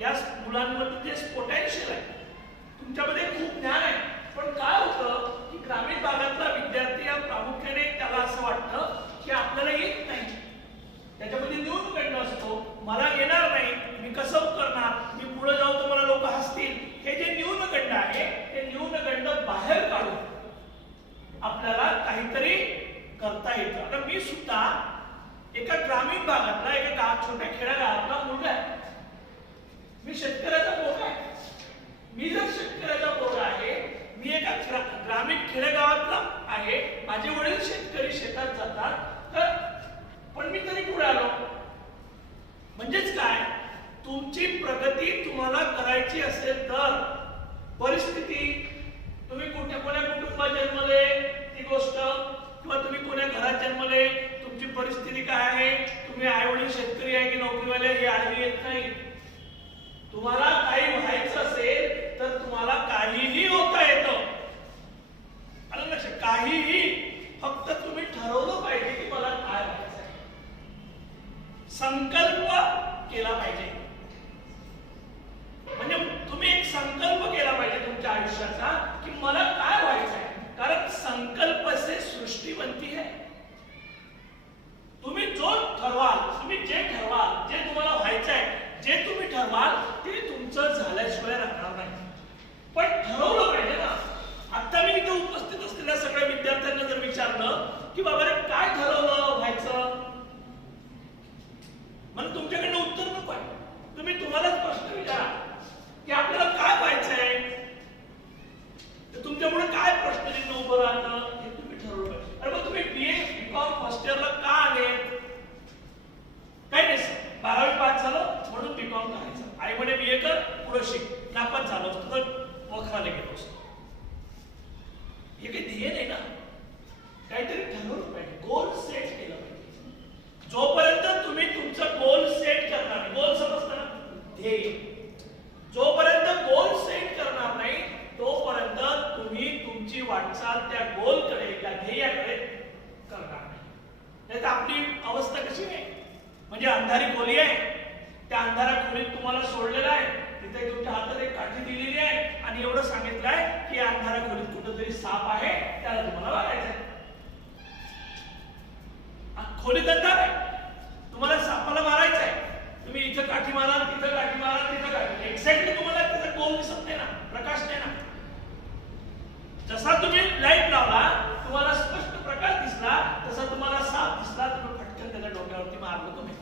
या मुलांमध्ये जे पोटेन्शियल आहे, तुमच्यामध्ये खूप ज्ञान आहे, पण काय होतं की ग्रामीण भागातला विद्यार्थी हा प्रामुख्याने त्याला असं वाटतं की आपल्याला येत नाही, त्याच्यामध्ये न्यूनगंड असतो, मला येणार नाही, मी कसं करणार, मी पुढे जाऊ तर मला लोक हसतील. हे जे न्यूनगंड आहे ते न्यूनगंड बाहेर काढून आपल्याला काहीतरी करता येतं. आता मी सुद्धा एका ग्रामीण भागातला, एका छोट्या खेड्यागावातला मुलगा आहे. मी शेतकऱ्याचा पोरगा आहे. मी जर शेतकऱ्याचा पोरगा आहे, मी एका ग्रामीण खेडेगावातला आहे, माझे वडील शेतकरी शेतात जातात, तर पण मी तरी पुढे आलो. म्हणजेच काय, तुमची प्रगती तुम्हाला करायची असेल तर परिस्थिती, तुम्ही कोणत्या कुटुंबात जन्मले ती गोष्ट, किंवा तुम्ही कोण्या घरात जन्मले, तुमची परिस्थिती काय आहे, तुम्ही आई वडील शेतकरी आहे की नोकरीवाले, हे आडवी येत नाही. तुम्हाला काही व्हायचं असेल तर तुम्हाला काहीही होता येतं. आलं लक्षात? काहीही, फक्त तुम्ही ठरवलं पाहिजे की मला काय व्हायचं आहे, संकल्प केला पाहिजे. म्हणजे तुम्ही एक संकल्प केला पाहिजे तुमच्या आयुष्याचा की मला काय व्हायचं आहे. कारण संकल्प से सृष्टी बनती है. तुम्ही जो ठरवाल, तुम्ही जे ठरवाल, जे तुम्हाला व्हायचं आहे, जे तुम्ही ठरवाल ते तुमचं झाल्याशिवाय राहणार नाही. पण ठरवलं पाहिजे ना. आता मी इथे उपस्थित असलेल्या सगळ्या विद्यार्थ्यांना जर विचारलं की बाबा रे काय ठरवलं व्हायचं, म्हणजे तुमच्याकडनं उत्तर नको आहे. तुम्ही तुम्हालाच प्रश्न विचारा की आपल्याला काय व्हायचंय, तर तुमच्यामुळे काय प्रश्न चिन्ह उभं राहतं हे तुम्ही ठरवलं पाहिजे. अरे मग तुम्ही बीए बीकॉम फर्स्ट इयरला का आले, काय नाही, 12वी पास झालं म्हणून बीकॉम करायचं, आई म्हणे बीए कर पुढे शिक, नापास झालो तर वखराला गेलो असतो. हे काही ध्येय नाही ना. काहीतरी ठरवलं पाहिजे, गोल सेट केलं पाहिजे. जोपर्यंत तुम्ही तुमचं गोल सेट करणार नाही, गोल समजतं ना, ध्येय, जोपर्यंत गोल सेट करणार नाही तोपर्यंत तुम्ही तुमची वाटचाल त्या गोलकडे, त्या ध्येयाकडे करणार नाही. नाही तर आपली अवस्था कशी आहे, म्हणजे अंधारी खोली आहे, त्या अंधाऱ्या खोलीत तुम्हाला सोडलेलं आहे, तिथे तुमच्या हातात एक काठी दिलेली आहे आणि एवढं सांगितलं आहे की अंधाऱ्या खोलीत कुठेतरी साप आहे, त्याला तुम्हाला बघायचं आहे. खोलीत अंधार आहे, तुम्हाला सापाला मारायचं आहे, तुम्ही इथं काठी मारा, तिथं काठी मारा, तिथं काठी, एक्झॅक्टली तुम्हाला त्याचा गोल दिसत नाही ना, प्रकाश नाही ना. जसा तुम्ही लाईट लावला, तुम्हाला स्पष्ट प्रकाश दिसला, तसा तुम्हाला साप दिसला, तुम्ही फटकन त्याच्या डोक्यावरती मारलं तुम्ही.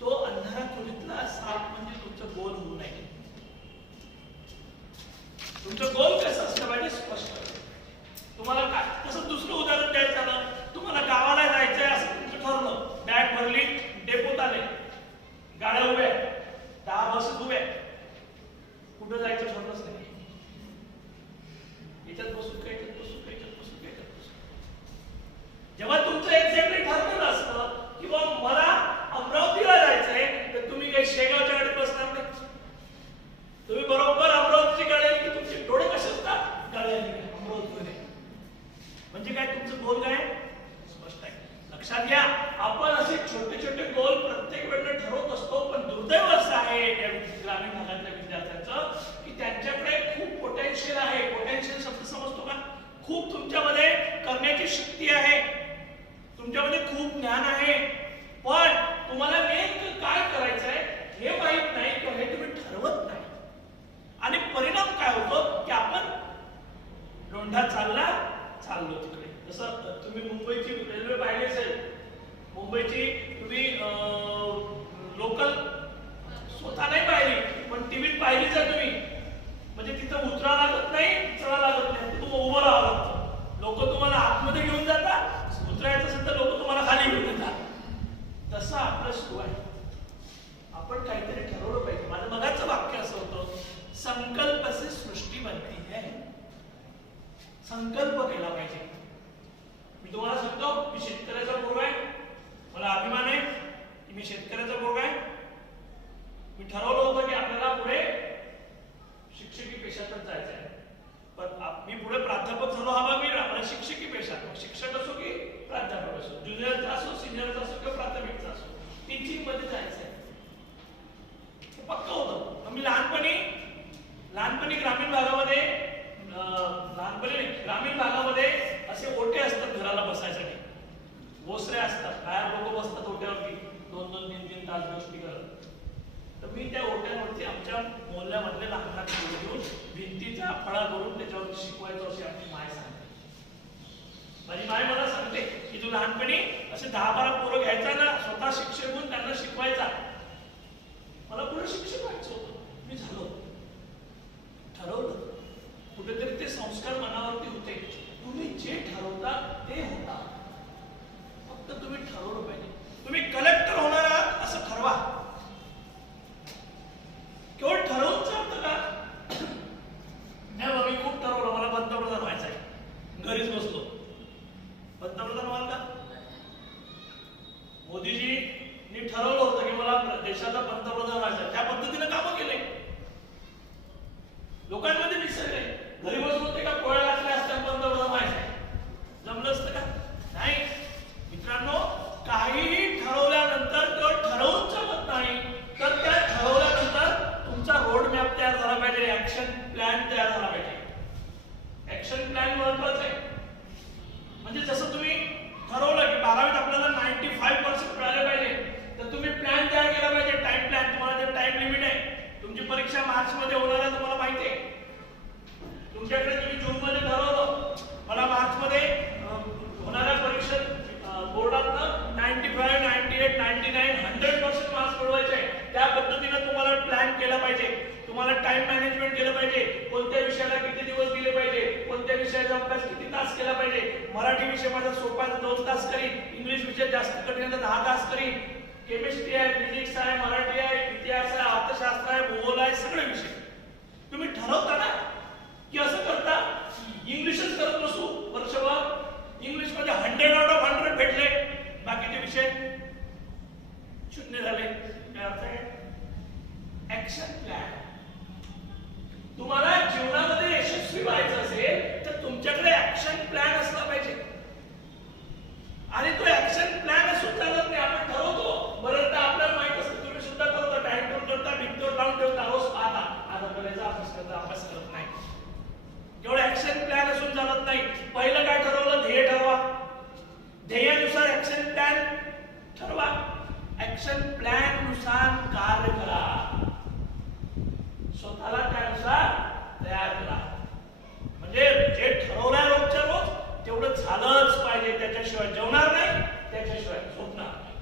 तो अंधारा खोलीतला साप म्हणजे तुमचं गोल होऊ नये. तुमचं गोल कसं असलं पाहिजे, स्पष्ट. तुम्हाला काय, तसं दुसरं उदाहरण द्यायचं झालं, तुम्हाला गावाला जायचंय असं तुमचं ठरलं, बॅग भरली, डेपोत आले, गाड्या उभ्या, 10 बसेस उभ्या, कुठं जायचं ठरलंच नाही. याच्यात बसून काय, याच्यात बसून काय, याच्यात बसून काय, याच्यात बसून. जेव्हा तुमचं एक्झॅक्टली ठरलेलं असतं की बाबा मला अमरावतीला जायचंय, तर तुम्ही काही शेगावच्या गाडीत बसणार नाही. तुम्ही बरोबर अमरावतीची गाडी आली की तुमचे डोळे कसे असतात, गाडी आली अमरावतीमध्ये. म्हणजे काय, तुमचं गोल काय स्पष्ट आहे. लक्षात घ्या, आपण असे छोटे छोटे गोल प्रत्येक वेळेला ठरवत असतो, पण दुर्दैव असं आहे या ग्रामीण भागातल्या विद्यार्थ्यांचं की त्यांच्याकडे खूप पोटेन्शियल आहे. पोटेन्शियल शब्द समजतो का? खूप तुमच्यामध्ये करण्याची शक्ती आहे, तुमच्यामध्ये खूप ज्ञान आहे, पण तुम्हाला नेमकं काय करायचं आहे हे माहित नाही किंवा हे तुम्ही ठरवत नाही. आणि परिणाम काय होतो की आपण लोंढा चाललो तिकडे. जसं तुम्ही मुंबईची रेल्वे पाहिली असेल, मुंबईची तुम्ही लोकल स्वतः नाही पाहिली, पण टीव्हीत पाहिली जर तुम्ही, म्हणजे तिथं उतरा लागत नाही, चढा लागत नाही, तुम्हाला उभं राहावं लागतं. लोक तुम्हाला आतमध्ये घेऊन जातात, उतरायचं असेल तर लोक तुम्हाला खाली घेऊन येतात. तसं आपलं सुरू आहे. आपण काहीतरी ठरवलं पाहिजे. माझं मगाचं वाक्य असं होतं, संकल्प से सृष्टी बनती है. संकल्प केला पाहिजे. मी तुम्हाला सांगतो, मी शेतकऱ्याचा पोरगा आहे, मला अभिमान आहे की मी शेतकऱ्याचा पोरगा आहे. मी ठरवलं होतं की आपल्याला पुढे शिक्षकी पेशातच जायचं आहे, पण मी पुढे प्राध्यापक झालो हवा मी आपल्या शिक्षकी पेशात, शिक्षक असो की प्राध्यापक असो, ज्युनियरचा असो, सिनियरचा असो किंवा प्राथमिकचा असो, टीचिंग मध्ये जायचं आहे. पक्क तुम्ही त्या ओट्यांवरती आमच्या मोहल्ल्यामधले लहान लहान मुलं घेऊन भिंतीचा फळा करून त्याच्यावरती शिकवायचं अशी आमची माय सांगते. माझी माय मला सांगते की तू लहानपणी असे 10-12 पोरं घ्यायचा ना, स्वतः शिक्षक होऊन त्यांना शिकवायचा. मला पुढे शिक्षक व्हायचं होतं, मी झालो. ठरवलं कुठेतरी ते संस्कार मनावरती होते. तुम्ही जे ठरवता ते होता. फक्त तुम्ही ठरवलं पाहिजे. तुम्ही कलेक्टर होणार आहात असं ठरवा. केवळ ठरवून चालतं का? नाही बाबा मी खूप ठरवलं, मला पंतप्रधान व्हायचं आहे, घरीच बसलो. पंतप्रधान व्हाल का? मोदीजींनी ठरवलं होतं की मला देशाचा पंतप्रधान व्हायचा, त्या पद्धतीने कामं केले, लोकांमध्ये मिसळले. घरी बसून ते का पोळ्या लागल्या असतात पंतप्रधान व्हायचं, जमलं असतं का? नाही मित्रांनो, काहीही ठरवल्यानंतर किंवा ठरवून जमत नाही, तर त्या ठरवल्यानंतर तुमचा रोड मॅप तयार झाला पाहिजे, ऍक्शन प्लॅन तयार झाला पाहिजे. ऍक्शन प्लॅन महत्वाचा आहे. म्हणजे जसं तुम्ही ठरवलं की 12वीत आपल्याला 95% मिळाले पाहिजे, तर तुम्ही प्लॅन तयार केला पाहिजे, टाइम प्लॅन. तुम्हाला जे टाइम लिमिट आहे, तुमची परीक्षा मार्च मध्ये होणार आहे तुम्हाला माहिती आहे. तुमच्याकडे तुम्ही जून मध्ये ठरवलं मला मार्च मध्ये होणाऱ्या परीक्षेत बोर्डातनं 95, 98, 99, 100% मार्क्स मिळवायचे आहे. त्या पद्धतीने तुम्हाला प्लॅन केला पाहिजे. तुम्हाला टाइम मॅनेजमेंट केलं पाहिजे. कोणत्या विषयाला किती दिवस दिले पाहिजे, कोणत्या विषयाचा अभ्यास किती तास केला पाहिजे. मराठी विषय माझा सोपा आहे 2 तास करीन, इंग्लिश विषय जास्त कठीण आहे 10 तास करीन, केमिस्ट्री आहे, फिजिक्स आहे, मराठी आहे, इतिहास आहे, अर्थशास्त्र आहे, भूगोल आहे, सगळे विषय तुम्ही ठरवता ना, की असं करता इंग्लिशच करत बसू वर्षभर. इंग्लिश मध्ये 100 आउट ऑफ 100 भेटले, बाकीचे विषय 0 झाले. काय अर्थ आहे? Action plan. तुम्हाला जीवनामध्ये यशस्वी व्हायचं असेल तर तुमच्याकडे ऍक्शन प्लॅन असला पाहिजे. आणि तो ऍक्शन प्लॅन असून चालत नाही. आपण ठरवतो बरं, तर आपल्याला माहित असतं, तुम्ही सुद्धा करता, टाइम टेबल करता, भिंतीवर लावून ठेवता, रोज पाहता, आज आपल्याला अभ्यास करत नाही. जेवढं ऍक्शन प्लॅन असून चालत नाही. पहिलं काय ठरवलं? ध्येय ठरवा. ध्येयानुसार ऍक्शन प्लॅन ठरवा. ऍक्शन प्लॅन नुसार कार्य करा. स्वतःला त्यानुसार तयार करा. म्हणजे जे ठरवलंय रोजच्या रोज तेवढं झालंच पाहिजे. त्याच्याशिवाय जेवणार नाही, त्याच्याशिवाय झोपणार नाही.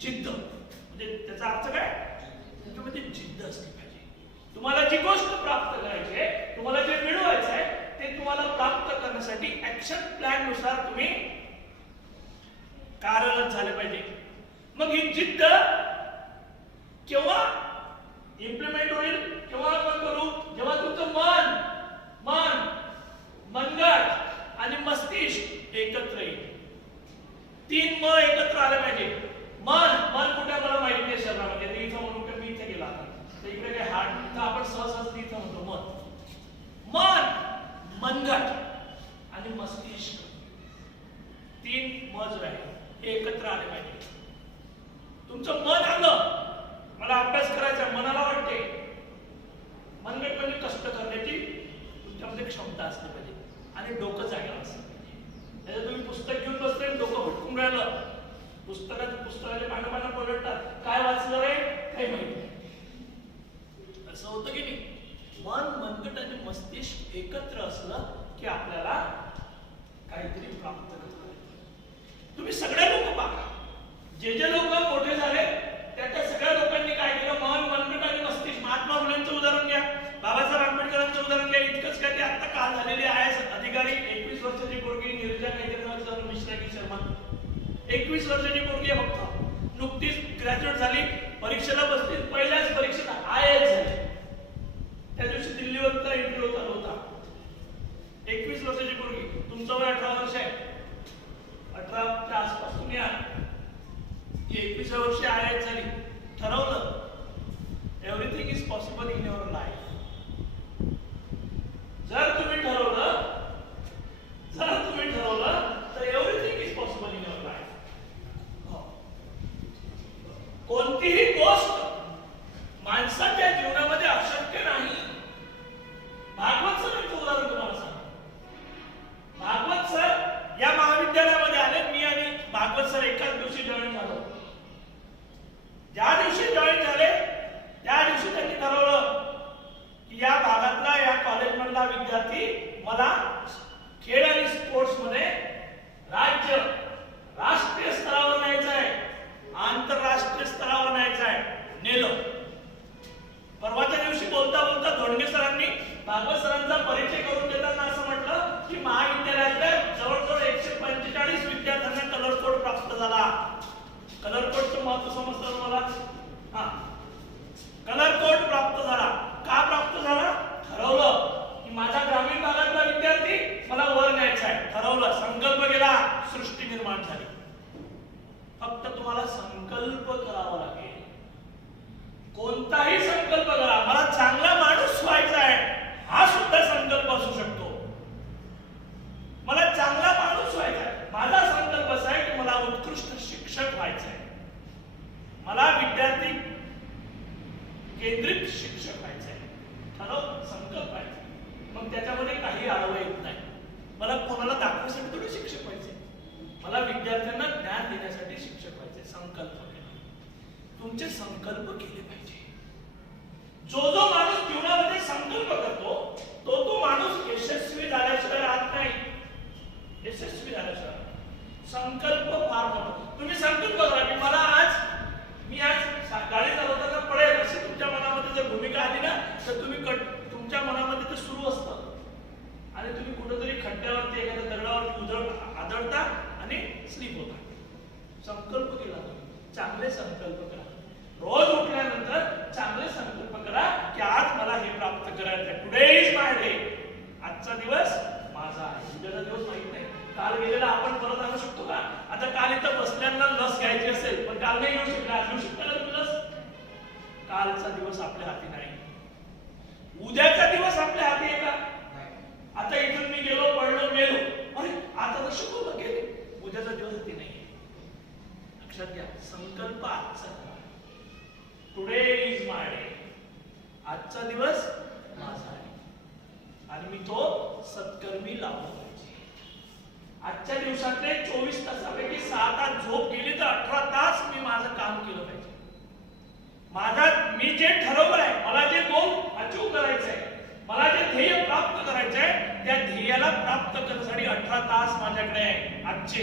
जिद्द म्हणजे त्याचा अर्थ काय? त्याच्यामध्ये जिद्द असली पाहिजे. तुम्हाला जी गोष्ट प्राप्त करायची आहे, तुम्हाला जे मिळवायचं आहे, ते तुम्हाला प्राप्त करण्यासाठी ऍक्शन प्लॅन नुसार तुम्ही कार्यरत झाले पाहिजे. मग ही जिद्द केव्हा इम्प्लिमेंट होईल, केव्हा आपण करू? जेव्हा तुमचं मनगट आणि मस्तिष्क एकत्र येईल. 3 म एकत्र आले पाहिजे. मन कुठे मला माहिती नाही शरीरामध्ये, ते इथं म्हणून मी इथे गेला, तर इकडे काय हार्ट, तर आपण सहज इथं म्हणतो मनगट आणि मस्तिष्क 3 मज आहे, हे एकत्र आले पाहिजे. तुमचं मन आलं, मला अभ्यास करायचा, मनाला वाटते. मनगट म्हणजे कष्ट करण्याची तुमच्यामध्ये क्षमता असली पाहिजे आणि डोकं जागेवर असलं पाहिजे. त्याच्यात तुम्ही पुस्तक घेऊन बसले, डोकं भटकून राहिलं, पुस्तकाचे पानं पलटतात, काय वाचलं रे काही माहिती नाही. असं होतं की नाही? मनगट आणि मस्तिष्क एकत्र असलं की आपल्याला काहीतरी प्राप्त करता. तुम्ही सगळे लोक पहा, जे लोक मोठे झाले त्या सगळ्या लोकांनी काय केलं? मनगट आणि मस्तिष्क. महात्मा फुलेंचं उदाहरण घ्या, बाबासाहेब आंबेडकरांचं उदाहरण घ्या. इतकंच काय, ते आता काल झालेले IAS अधिकारी 21 वर्षाची पोरगी निर्जा काहीतरी मिश्रा की शर्मा, 21 वर्षाची पोरगी आहे फक्त, नुकतीच ग्रॅज्युएट झाली, परीक्षेला बसली, पहिल्याच परीक्षेत IAS झाली. त्या दिवशी दिल्लीवरचा इंटरव्ह्यू चालू होता. 21 वर्षाची पोरगी. तुमचं वय 18 वर्ष आहे, 18च्या आसपास तुम्ही आहात. 21व्या वर्षी IAS झाली. ठरवलं everything is possible in your life. जर तुम्ही ठरवलं तर everything is possible in your life. कोणतीही गोष्ट माणसाच्या जीवनामध्ये अशक्य नाही. भागवत सरांचं उदाहरण तुम्हाला सांग. भागवत सर या महाविद्यालयामध्ये आले, मी आणि भागवत सर एकाच दिवशी जॉईन झालो. ज्या मला विद्यार्थी केंद्रित शिक्षक व्हायचंय, ठरव संकल्प आहे. मग त्याच्यामध्ये काही आळवं येत नाही. मला कोणाला दाखवण्यासाठी थोडे शिक्षक व्हायचे, मला विद्यार्थ्यांना ज्ञान देण्यासाठी शिक्षक व्हायचे. संकल्प तुमचे संकल्प केले पाहिजे. जो जो माणूस जीवनामध्ये संकल्प करतो तो माणूस यशस्वी झाल्याशिवाय राहत नाही. यशस्वी झाल्याशिवाय संकल्प फार महत्त्वाचा. तुम्ही संकल्प करा की मला मी आज गाडी चालवताना पडेल अशी तुमच्या मनामध्ये जर भूमिका आली ना, तर तुम्ही तुमच्या मनामध्ये ते सुरू असतं आणि तुम्ही कुठेतरी खड्ड्यावरती एखाद्या दगडावरती आदळता आणि स्लिप होता. संकल्प केला तुम्ही, चांगले संकल्प करा. रोज उठल्यानंतर चांगले संकल्प करा की आज मला हे प्राप्त करायचं आहे. Today is my day. आजचा दिवस माझा आहे. उद्याचा दिवस माहित नाही. काल गेलेला आपण परत आणू शकतो का? आता काल इथं बसल्यांना लस घ्यायची असेल पण काल नाही येऊ शकला, आज येऊ शकता का तुम्ही लस? कालचा दिवस आपल्या हाती नाही. उद्याचा दिवस आपल्या हाती आहे का? आता इथून मी गेलो, पडलो, मेलो, अरे आता तर शिकवलं गेले, उद्याचा दिवस हाती नाही. लक्षात घ्या, संकल्प आजचा करा. Today is my day. आजचा दिवस माझा आहे आणि मी तो सत्कर्मी लावला पाहिजे. आजच्या दिवसातले 24 तासापैकी 6 तास झोप गेली तर 18 तास मी माझं काम केलं पाहिजे. मी जे ठरवलंय, मला जे गोल अचीव करायचंय, मला जे ध्येय प्राप्त करायचंय, त्या ध्येयाला प्राप्त करण्यासाठी 18 तास माझ्याकडे आहे आजचे.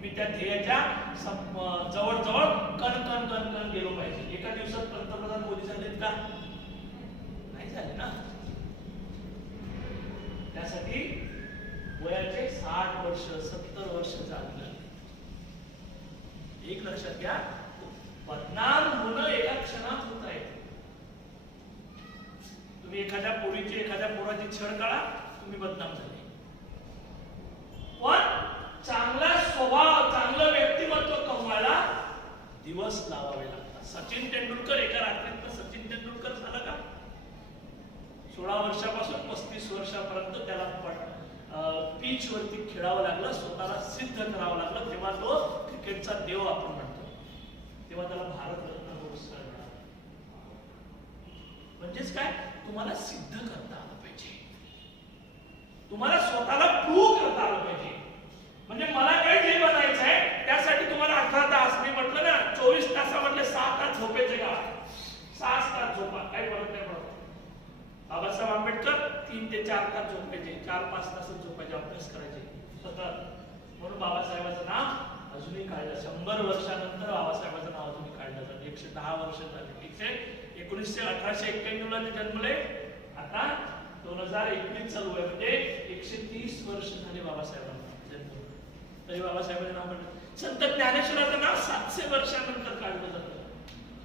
मी त्या ध्येयाच्या जवळजवळ कण गेलो पाहिजे. एका दिवसात पंतप्रधान मोदी झालेत का? नाही झाले ना. त्यासाठी वयाचे 60 वर्ष 70 वर्ष झालं. एक लक्षात घ्या, बदनाम होणं एका क्षणात होत आहे. तुम्ही एखाद्या पोराची छळ काढा, तुम्ही बदनाम झाले. पण चांगला स्वभाव, चांगलं व्यक्तिमत्व कमवायला दिवस लावावे लागतात. सचिन तेंडुलकर एका रात्रीत सचिन तेंडुलकर झाला का? 16 वर्षापासून 35 वर्षापर्यंत त्याला पिच वरती खेळावं लागलं, स्वतःला सिद्ध करावं लागलं. तेव्हा तो क्रिकेटचा देव आपण म्हणतो. तेव्हा त्याला भारतरत्न पुरस्कार मिळाला. म्हणजेच काय, तुम्हाला सिद्ध करता आलं पाहिजे, तुम्हाला स्वतःला प्रूव्ह करता आलं पाहिजे. म्हणजे मला काय जे बनायचं आहे त्यासाठी तुम्हाला 18 तास, मी म्हटलं ना 24 तासामधले 6 तास झोपेचे का? 6 तास झोपा, काही फरक नाही पडत. बाबासाहेब आंबेडकर 3 ते 4 तास झोपायचे, 4-5 तासच झोपायचे, अभ्यास करायचे सतत. म्हणून बाबासाहेबांचं नाव अजूनही काढलं. 100 वर्षानंतर बाबासाहेबांचं नाव अजूनही काढलं जातं. 110 वर्ष झाले. ठीक आहे. 1891 ला ते जन्मले, आता 2021 चालू आहे, म्हणजे 130 वर्ष झाले बाबासाहेबांना जन्म. तरी बाबासाहेबांचं नाव काढलं. संत ज्ञानेश्वराचं नाव 700 वर्षानंतर काढलं जातं.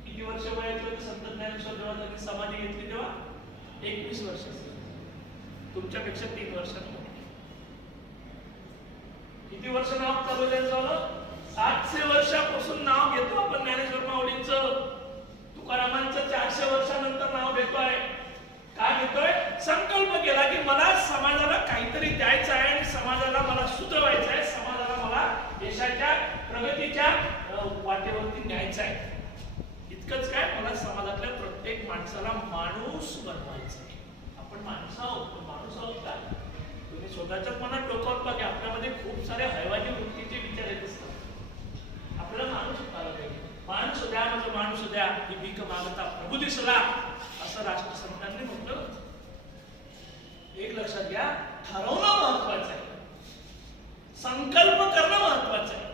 किती वर्ष वयाचे होते संत ज्ञानेश्वर जेव्हा त्यांनी समाधी घेतली तेव्हा? 21 वर्ष. तुमच्यापेक्षा 3 वर्षांनी. किती वर्ष नाव चालू झालं? 700 वर्षापासून नाव घेतो आपण ज्ञानेश्वर माऊलींचं. तुकारामांचं 400 वर्षानंतर नाव घेतोय. काय घेतोय? संकल्प केला की मला समाजाला काहीतरी द्यायचं आहे आणि समाजाला मला सुधरवायचं आहे, समाजाला मला देशाच्या प्रगतीच्या वाटेवरती न्यायचं आहे. इतकंच काय, मला समाजातल्या प्रत्येक माणसाला माणूस बनवायचं आहे. आपण माणसं आहोत, माणूस आहोत का? तुम्ही स्वतःच्याच मनात डोकावत बघा, आपल्यामध्ये खूप सारे हैवानी वृत्तीचे विचार येत असतात. आपल्याला माणूस आला पाहिजे. माणूस द्या, माझं माणूस द्या, ही भीक मागता प्रभू दिसला, असं राष्ट्रसंतांनी म्हटलं. एक लक्षात घ्या, ठरवणं महत्वाचं आहे, संकल्प करणं महत्वाचं आहे.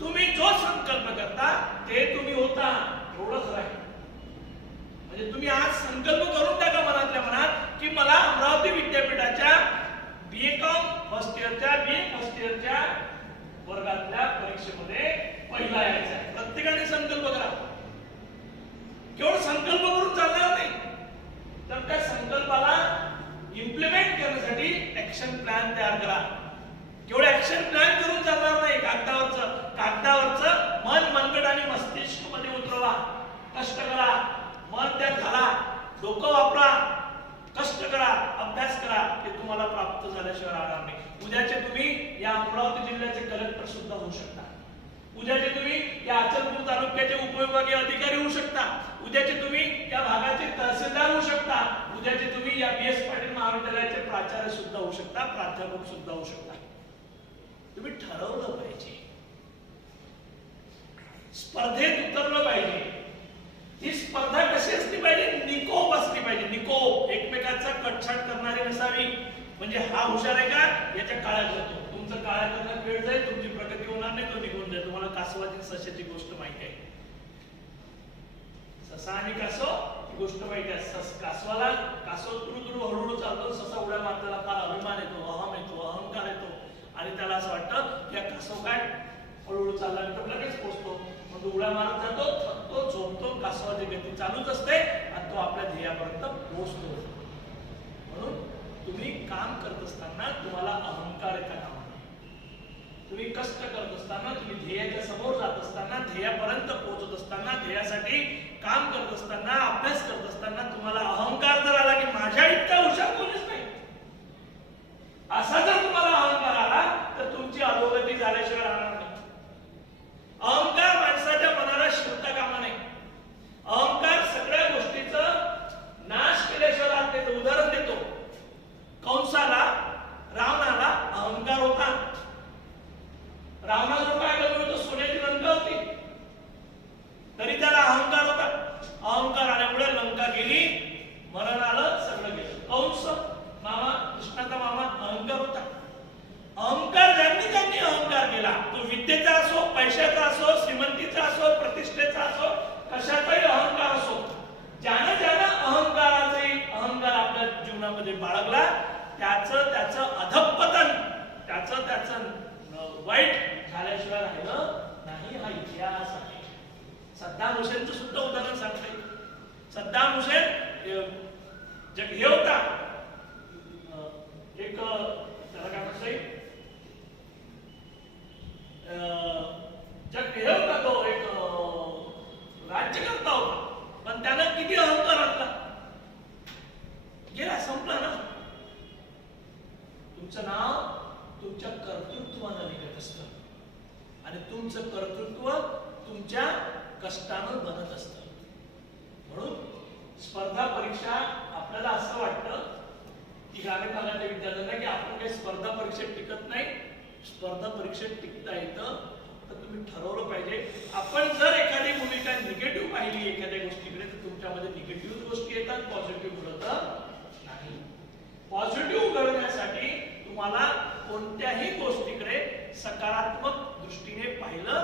तुम्ही जो संकल्प करता ते तुम्ही होता, एवढंच राहील. म्हणजे तुम्ही आज संकल्प करून टाका मनातल्या मनात की मला अमरावती विद्यापीठाच्या BCom फर्स्ट इयरच्या वर्गातल्या परीक्षेमध्ये पहिला यायचं आहे. प्रत्येकाने संकल्प करा. केवळ संकल्प करून चालणार नाही, तर त्या संकल्पाला इम्प्लिमेंट करण्यासाठी ऍक्शन प्लॅन तयार करा. केवळ ऍक्शन प्लॅन करून चालणार नाही. कागदावरचं मन, मनगट आणि मस्तिष्क मध्ये उतरवा. कष्ट करा, मन त्यात घाला, डोकं वापरा, कष्ट करा, अभ्यास करा. ते तुम्हाला प्राप्त झाल्याशिवाय राहणार नाही. उद्याचे तुम्ही या अमरावती जिल्ह्याचे कलेक्टर सुद्धा होऊ शकता. उद्याचे तुम्ही या अचलपूर तालुक्याचे उपविभागीय अधिकारी होऊ शकता, उद्याचे तुम्ही या भागाचे तहसीलदार होऊ शकता, उद्याचे तुम्ही या BS पाटील महाविद्यालयाचे प्राचार्य सुद्धा होऊ शकता, प्राध्यापक सुद्धा होऊ शकता. तुम्ही ठरवलं पाहिजे, स्पर्धेत उतरलं पाहिजे. ही स्पर्धा कशी असली पाहिजे? निकोप असली पाहिजे. निकोप, एकमेकांचा कटछाट करणारी नसावी. म्हणजे हा हुशार आहे का, याच्या काळ्या करतो, तुमचं काळ्या करण्यात वेळ जाईल, तुमची प्रगती होणार नाही, तो निघून जाईल. तुम्हाला कासवाची सशाची गोष्ट माहिती आहे. ससा आणि कासव ही गोष्ट माहिती आहे. कासवाला कासव तुरु हळूहळू चालतो, ससा उड्या मारताना फार अभिमान येतो, अहम येतो, अहंकार येतो आणि त्याला असं वाटतं की कासव काय हळूहळू चालला तर लगेच पोहोचतो. मग उड्या मारत जातो, थकतो, झोपतो, कासवाची गती चालूच असते आणि तो आपल्या ध्येयापर्यंत पोहोचतो. म्हणून तुम्ही काम करत असताना तुम्हाला अहंकार येता कामा नये. तुम्ही कष्ट करत असताना, तुम्ही ध्येयाच्या समोर जात असताना, ध्येयापर्यंत पोहोचत असताना, ध्येयासाठी काम करत असताना, अभ्यास करत असताना तुम्हाला अहंकार जर आला की माझ्या इतका हुशार कोणीच नाही, असा जर तुम्हाला अहंकार आला तर तुमची अधोगती झाल्याशिवाय राहणार नाही. अहंकार माणसाच्या मनाला शिरता कामा नये. अहंकार सगळ्या गोष्टीचं नाश केल्याशिवाय राहत नाही. उदाहरण देतो, कंसाला, रावणाला अहंकार होता. रावणाला काय करत होतं? सोन्याची लंका होती, तरी त्याला अहंकार होता. अहंकार आल्यामुळे लंका गेली, मरण आलं, सगळं गेलं. कंस मामा, कृष्णाचा मामा, अहंकार होता. अहंकार ज्यांनी ज्यांनी अहंकार केला, तो विद्येचा असो, पैशाचा असो, श्रीमंतीचा असो, प्रतिष्ठेचा असो, कशाचाही अहंकार असो, ज्यानं ज्यानं अहंकार आपल्या जीवनामध्ये बाळगला त्याचं अधःपतन, त्याचं वाईट झाल्याशिवाय राहिलं नाही. हा इतिहास आहे. सद्दाम हुसेनचं सुद्धा उदाहरण सांगता येईल. सद्दाम हुसेन जग हे होता, एक त्याला काय म्हणता येईल, जग हे होता, तो एक राज्यकर्ता होता, पण त्यानं किती अहंकार आणला, गेला, संपला ना. तुमचं नाव तुमच्या कर्तृत्वानं निघत असतं आणि तुमचं कर्तृत्व तुमच्या कष्टानं बनत असतं. म्हणून स्पर्धा परीक्षा, आपल्याला असं वाटतं की ग्रामीण भागातल्या विद्यार्थ्यांना की आपण काही स्पर्धा परीक्षेत टिकत नाही. स्पर्धा परीक्षेत टिकता येतं, तर तुम्ही ठरवलं पाहिजे. आपण जर एखादी भूमिका निगेटिव्ह पाहिली एखाद्या गोष्टीकडे, तर तुमच्यामध्ये निगेटिव्ह गोष्टी येतात, पॉझिटिव्ह घडत नाही. पॉझिटिव्ह घडण्यासाठी तुम्हाला कोणत्याही गोष्टीकडे सकारात्मक दृष्टीने पाहिलं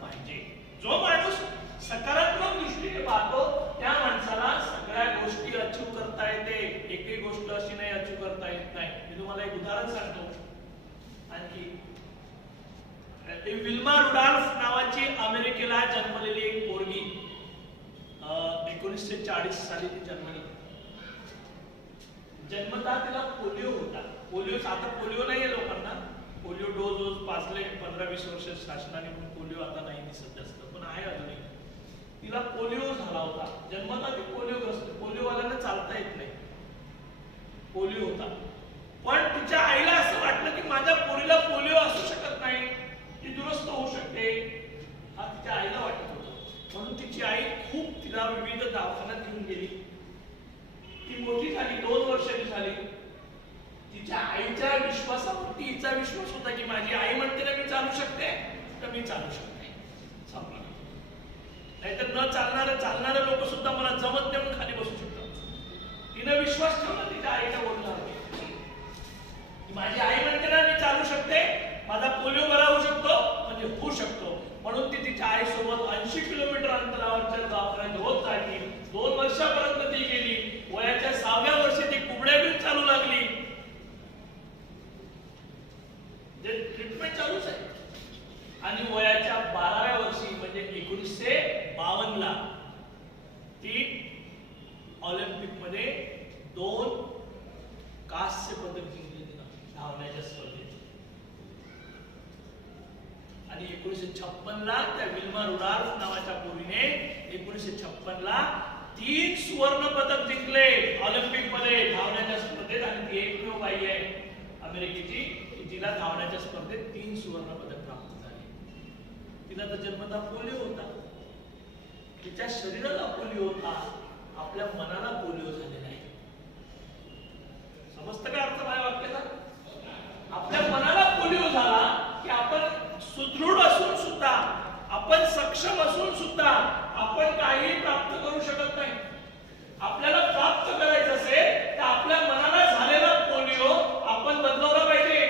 पाहिजे. जो माणूस सकारात्मक दृष्टीने पाहतो त्या माणसाला सगळ्या गोष्टी अचीव करता येते. एकही गोष्ट अशी नाही अचीव करता येत नाही. मी तुम्हाला एक उदाहरण सांगतो आणखी. विल्मा रुडॉल्फ नावाची अमेरिकेला जन्मलेली एक पोरगी, 1940 साली ती जन्मली. जन्मता तिला पोलिओ होता. पोलिओ, आता पोलिओ नाहीये लोकांना, पोलिओ डोस पाजले 15-20 वर्ष शासनाने, म्हणून पोलिओ आता नाही दिसत जास्त, पण आहे अजूनही. तिला पोलिओ झाला होता. जन्मता ती पोलिओग्रस्त, पोलिओवाल्यांना चालता येत नाही, पोलिओ होता. पण तिच्या आईला असं वाटलं की माझ्या पोरीला पोलिओ असू शकत नाही, ती दुरुस्त होऊ शकते, हा तिच्या आईला वाटत होतं. म्हणून तिची आई खूप तिला विविध दवाखान्यात घेऊन गेली. ती मोठी झाली, 2 वर्षाची झाली. तिच्या आईच्या विश्वासावरती हिचा विश्वास होता की माझी आई म्हणते ना मी चालू शकते, तर मी चालू शकते. संपलं. नाहीतर न चालणारे लोक सुद्धा मला जमत नाही म्हणून खाली बसू शकतात. तिने विश्वास ठेवला तिच्या आईच्या बोलण्यावर. माझी आई म्हणते ना मी चालू शकते, माझा पोलिओ बरा होऊ शकतो, म्हणजे होऊ शकतो. म्हणून ती तिच्या आईसोबत 80 किलोमीटर अंतरावरच्या दवाखान्यात रोज जायची. 2 वर्षापर्यंत ती गेली. वयाच्या 6व्या वर्षी ती कुबड्या घेऊन चालू लागली. ट्रीटमेंट चालूच आहे. आणि वयाच्या 12व्या वर्षी म्हणजे 1952ला ती ऑलिम्पिक मध्ये 2 कांस्य पदक जिंकले धावण्याच्या स्पर्धेत. आणि 1956ला त्या विल्मा रुडॉल्फ नावाच्या पोरीने 1956ला 3 सुवर्ण पदक जिंकले ऑलिम्पिक मध्ये धावण्याच्या स्पर्धेत. आणि ती एकमेव बाई आहे अमेरिकेची, तिला धावण्याच्या स्पर्धेत 3 सुवर्ण पदक प्राप्त झाले. तिला तर जन्मता पोलिओ होता, तिच्या शरीराला पोलिओ होता, आपल्या मनाला पोलिओ झालेला आहे. समजतं का अर्थ माझ्या वाक्याचा? आपल्या मनाला पोलिओ झाला की आपण सुदृढ असून सुद्धा, आपण सक्षम असून सुद्धा आपण काही प्राप्त करू शकत नाही. आपल्याला प्राप्त करायचं असेल तर आपल्या मनाला झालेला पोलिओ आपण बदलवला पाहिजे.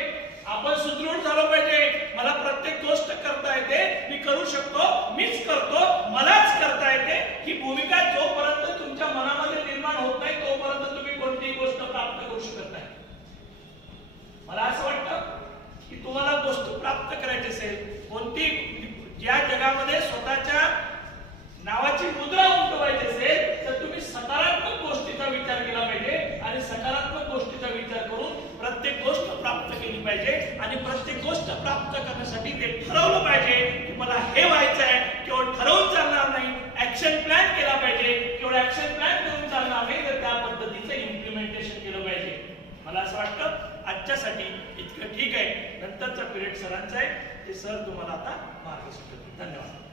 आपण सुदृढ झालो पाहिजे. मला प्रत्येक गोष्ट करता येते, मी करू शकतो, मीच करतो, मलाच करता येते, ही भूमिका जोपर्यंत तुमच्या मनामध्ये निर्माण होत नाही तोपर्यंत तुम्ही कोणतीही गोष्ट प्राप्त करू शकत नाही. मला असं वाटतं की तुम्हाला गोष्ट प्राप्त करायची असेल, कोणती या जगामध्ये स्वतःच्या नावाची मुद्रा उमटवायची असेल तर तुम्ही सकारात्मक गोष्टीचा विचार केला पाहिजे आणि सकारात्मक गोष्टीचा विचार करून प्रत्येक गोष्ट प्राप्त केली पाहिजे. आणि प्रत्येक गोष्ट प्राप्त करण्यासाठी ते ठरवलं पाहिजे की मला हे व्हायचं आहे. केवळ ठरवून चालणार नाही, ऍक्शन प्लॅन केला पाहिजे. केवळ ऍक्शन प्लॅन करून चालणार नाही तर त्या पद्धतीचं इम्प्लिमेंटेशन केलं पाहिजे. मला असं वाटतं आजच्यासाठी इतकं ठीक आहे. नंतरचा पिरियड सरांचा आहे, ते सर तुम्हाला आता मार्गदर्शन करतील. धन्यवाद.